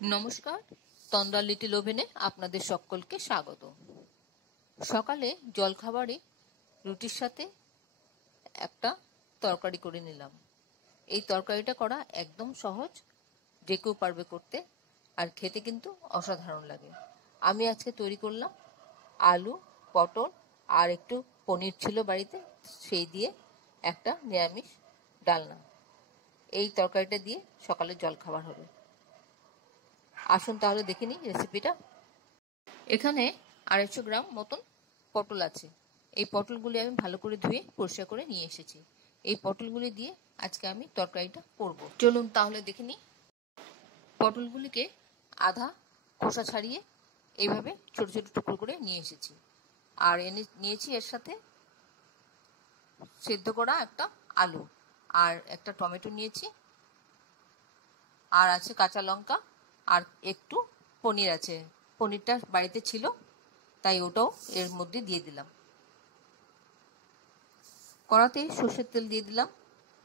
নমস্কার, তন্দ্রা লিটল ওভেনে আপনাদের সকলকে স্বাগত। সকালে জলখাবারে রুটির সাথে একটা তরকারি করে নিলাম। এই তরকারিটা করা একদম সহজ, যে কেউ পারবে করতে, আর খেতে কিন্তু অসাধারণ লাগে। আমি আজকে তৈরি করলাম আলু, পটল আর একটু পনির ছিল বাড়িতে, সেই দিয়ে একটা নিরামিষ ডালনা। এই তরকারিটা দিয়ে সকালে জলখাবার হবে। আসুন তাহলে দেখে নিই রেসিপিটা। এখানে 250 গ্রাম মতন পটল আছে। এই পটলগুলি আমি ভালো করে ধুয়ে পরিষ্কার করে নিয়ে এসেছি। এই পটলগুলি দিয়ে আজকে আমি তরকারিটা করব। চলুন তাহলে দেখে নিই। পটলগুলিকে আধা খোসা ছাড়িয়ে এইভাবে ছোট ছোট টুকরো করে নিয়ে এসেছি। আর নিয়েছি এর সাথে সেদ্ধ করা একটা আলু আর একটা টমেটো নিয়েছি, আর আছে কাঁচা লঙ্কা, আর একটু পনির আছে। পনিরটা বাড়িতে ছিল, তাই ওটাও এর মধ্যে দিয়ে দিলাম। কড়াতে সর্ষের তেল দিয়ে দিলাম।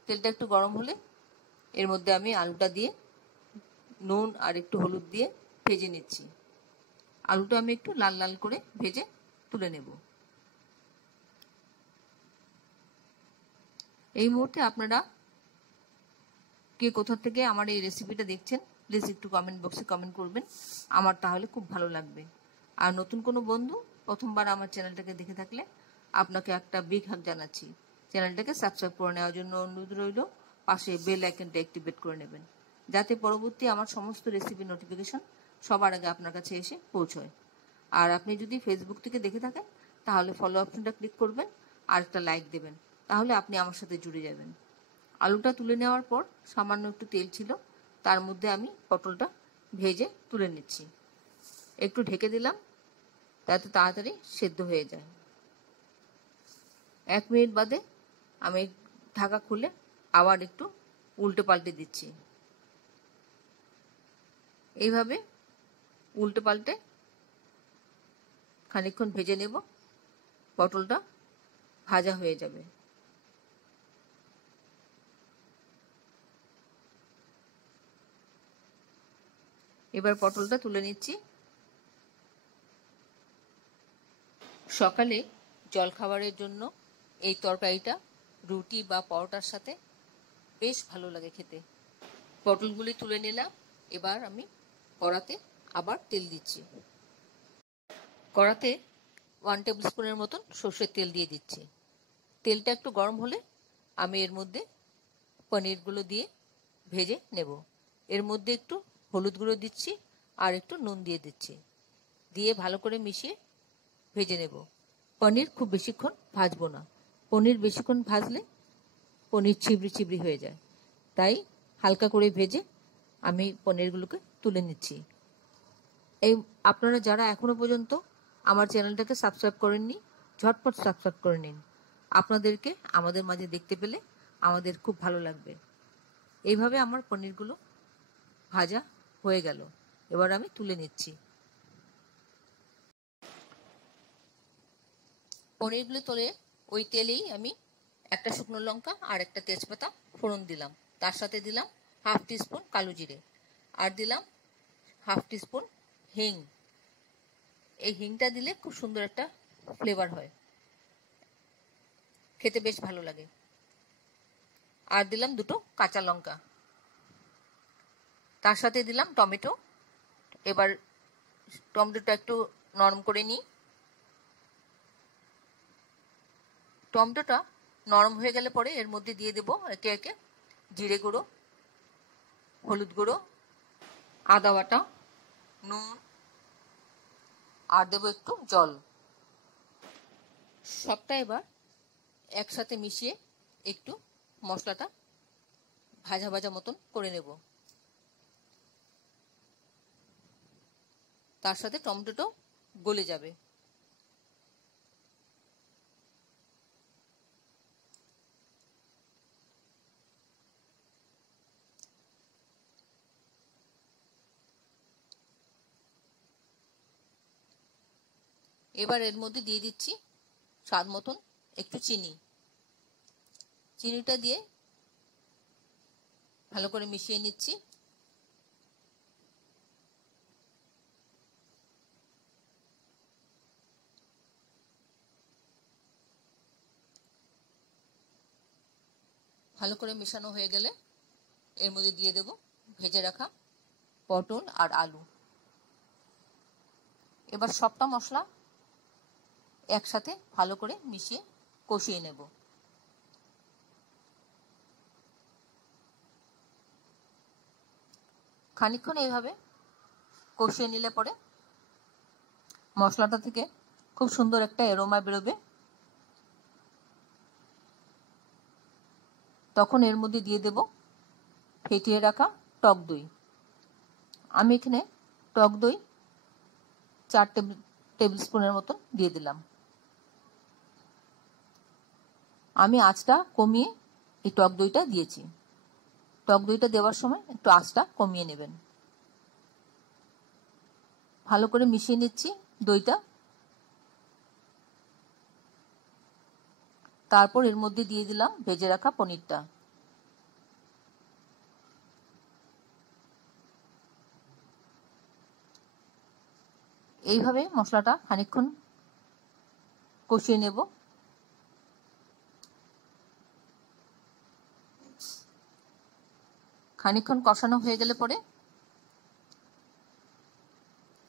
তেলটা একটু গরম হলে এর মধ্যে আমি আলুটা দিয়ে নুন আর একটু হলুদ দিয়ে ভেজে নিচ্ছি। আলুটা আমি একটু লাল লাল করে ভেজে তুলে নেব। এই মুহূর্তে আপনারা কে কোথা থেকে আমার এই রেসিপিটা দেখছেন প্লিজ একটু কমেন্ট বক্সে কমেন্ট করবেন, আমার তাহলে খুব ভালো লাগবে। আর নতুন কোনো বন্ধু প্রথমবার আমার চ্যানেলটাকে দেখে থাকলে আপনাকে একটা বিগ হাগ জানাচ্ছি। চ্যানেলটাকে সাবস্ক্রাইব করে নেওয়ার জন্য অনুরোধ রইল। পাশে বেল আইকনটা অ্যাক্টিভেট করে নেবেন, যাতে পরবর্তী আমার সমস্ত রেসিপি নোটিফিকেশন সবার আগে আপনার কাছে এসে পৌঁছয়। আর আপনি যদি ফেসবুক থেকে দেখে থাকেন তাহলে ফলো অপশনটা ক্লিক করবেন আর একটা লাইক দেবেন, তাহলে আপনি আমার সাথে জুড়ে যাবেন। আলুটা তুলে নেওয়ার পর সামান্য একটু তেল ছিল, তার মধ্যে আমি পটলটা ভেজে তুলে নিচ্ছি। একটু ঢেকে দিলাম যাতে তাড়াতাড়ি সেদ্ধ হয়ে যায়। 1 মিনিট বাদে আমি ঢাকা খুলে আবার একটু উল্টে পাল্টে দিচ্ছি। এইভাবে উল্টে পাল্টে খানিকক্ষণ ভেজে নেব, পটলটা ভাজা হয়ে যাবে। এবার পটলটা তুলে নিচ্ছি। সকালে জলখাবারের জন্য এই তরকারিটা রুটি বা পরোটার সাথে বেশ ভালো লাগে খেতে। পটলগুলি তুলে নিলাম। এবার আমি কড়াতে আবার তেল দিচ্ছি। কড়াতে 1 টেবিল স্পুনের মতন সর্ষের তেল দিয়ে দিচ্ছি। তেলটা একটু গরম হলে আমি এর মধ্যে পনিরগুলো দিয়ে ভেজে নেব। এর মধ্যে একটু হলুদ গুঁড়ো দিচ্ছি আর একটু নুন দিয়ে দিচ্ছি, দিয়ে ভালো করে মিশিয়ে ভেজে নেব। পনির খুব বেশিক্ষণ ভাজবো না, পনির বেশিক্ষণ ভাজলে পনির চিবড়ি চিবড়ি হয়ে যায়, তাই হালকা করে ভেজে আমি পনিরগুলোকে তুলে নিচ্ছি। এই আপনারা যারা এখনো পর্যন্ত আমার চ্যানেলটাকে সাবস্ক্রাইব করেননি, ঝটপট সাবস্ক্রাইব করে নিন। আপনাদেরকে আমাদের মাঝে দেখতে পেলে আমাদের খুব ভালো লাগবে। এইভাবে আমার পনিরগুলো ভাজা হয়ে গেল, এবার আমি তুলে নিচ্ছি। পনিরগুলো তুলে ওই তেলেই আমি একটা শুকনো লঙ্কা আর একটা তেজপাতা ফোড়ন দিলাম। তার সাথে দিলাম 1/2 টিস্পুন কালো জিরে, আর দিলাম 1/2 টিস্পুন হিং। এই হিংটা দিলে খুব সুন্দর একটা ফ্লেভার হয়, খেতে বেশ ভালো লাগে। আর দিলাম 2টো কাঁচা লঙ্কা, তার সাথে দিলাম টমেটো। এবার টমেটোটা একটু নরম করে নিই। টমেটোটা নরম হয়ে গেলে পরে এর মধ্যে দিয়ে দেবো একে একে জিরে গুঁড়ো, হলুদ গুঁড়ো, আদা বাটা, নুন, আর দেবো একটু জল। সবটা এবার একসাথে মিশিয়ে একটু মশলাটা ভাজা ভাজা মতন করে নেব। তার সাথে টমেটোটাও গলে যাবে। এবার এর মধ্যে দিয়ে দিচ্ছি স্বাদ মতন একটু চিনি। চিনিটা দিয়ে ভালো করে মিশিয়ে নিচ্ছি। ভালো করে মেশানো হয়ে গেলে এর মধ্যে দিয়ে দেব ভেজে রাখা পটল আর আলু। এবার সবটা মশলা একসাথে ভালো করে মিশিয়ে কষিয়ে নেব। খানিকক্ষণ এইভাবে কষিয়ে নিলে পরে মশলাটা থেকে খুব সুন্দর একটা অ্যারোমা বেরোবে। তখন এর মধ্যে দিয়ে দেব ফেটিয়ে রাখা টক দই। আমি এখানে টক দই 4 টেবিল স্পুনের মতন দিয়ে দিলাম। আমি আঁচটা কমিয়ে এই টক দইটা দিয়েছি। টক দইটা দেওয়ার সময় একটু আঁচটা কমিয়ে নেবেন। ভালো করে মিশিয়ে নিচ্ছি দইটা। তারপর এর মধ্যে দিয়ে দিলাম ভেজে রাখা পনিরটা। এইভাবে মশলাটা খানিকক্ষণ কষিয়ে নেব। খানিকক্ষণ কষানো হয়ে গেলে পরে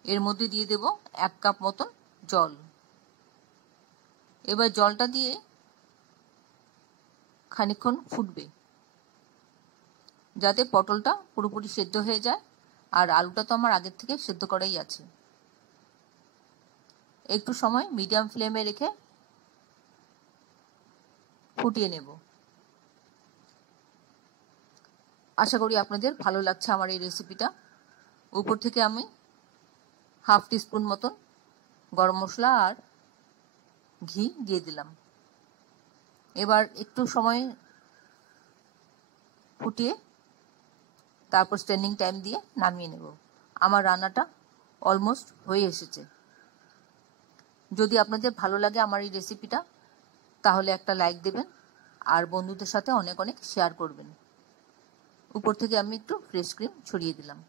এর মধ্যে দিয়ে দেব 1 কাপ মতন জল। এবার জলটা দিয়ে খানিকক্ষণ ফুটবে যাতে পটলটা পুরোপুরি সেদ্ধ হয়ে যায়, আর আলুটা তো আমার আগের থেকে সেদ্ধ করাই আছে। একটু সময় মিডিয়াম ফ্লেমে রেখে ফুটিয়ে নেব। আশা করি আপনাদের ভালো লাগছে আমার এই রেসিপিটা। উপর থেকে আমি হাফ টিস্পুন মতন গরম মশলা আর ঘি দিয়ে দিলাম। এবার একটু সময় ফুটিয়ে তারপর স্ট্যান্ডিং টাইম দিয়ে নামিয়ে নেব। আমার রান্নাটা অলমোস্ট হয়ে এসেছে। যদি আপনাদের ভালো লাগে আমার এই রেসিপিটা তাহলে একটা লাইক দেবেন আর বন্ধুদের সাথে অনেক অনেক শেয়ার করবেন। উপর থেকে আমি একটু ফ্রেশ ক্রিম ছড়িয়ে দিলাম।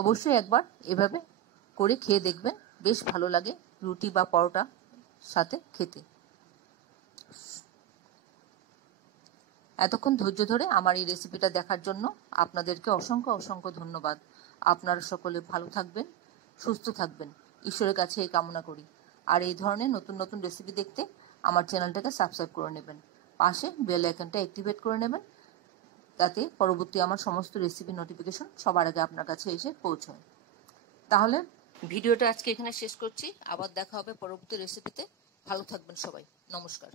অবশ্যই একবার এভাবে করে খেয়ে দেখবেন, বেশ ভালো লাগে রুটি বা পরোটা সাথে খেতে। এতক্ষণ ধৈর্য ধরে আমার এই রেসিপিটা দেখার জন্য আপনাদেরকে অসংখ্য অসংখ্য ধন্যবাদ। আপনারা সকলে ভালো থাকবেন, সুস্থ থাকবেন, ঈশ্বরের কাছে এই কামনা করি। আর এই ধরনের নতুন নতুন রেসিপি দেখতে আমার চ্যানেলটাকে সাবস্ক্রাইব করে নেবেন, পাশে বেল আইকনটা অ্যাক্টিভেট করে নেবেন, যাতে পরবর্তী আমার সমস্ত রেসিপি নোটিফিকেশন সবার আগে আপনার কাছে এসে পৌঁছয়। তাহলে ভিডিওটা আজকে এখানে শেষ করছি। আবার দেখা হবে পরবর্তী রেসিপিতে। ভালো থাকবেন সবাই। নমস্কার।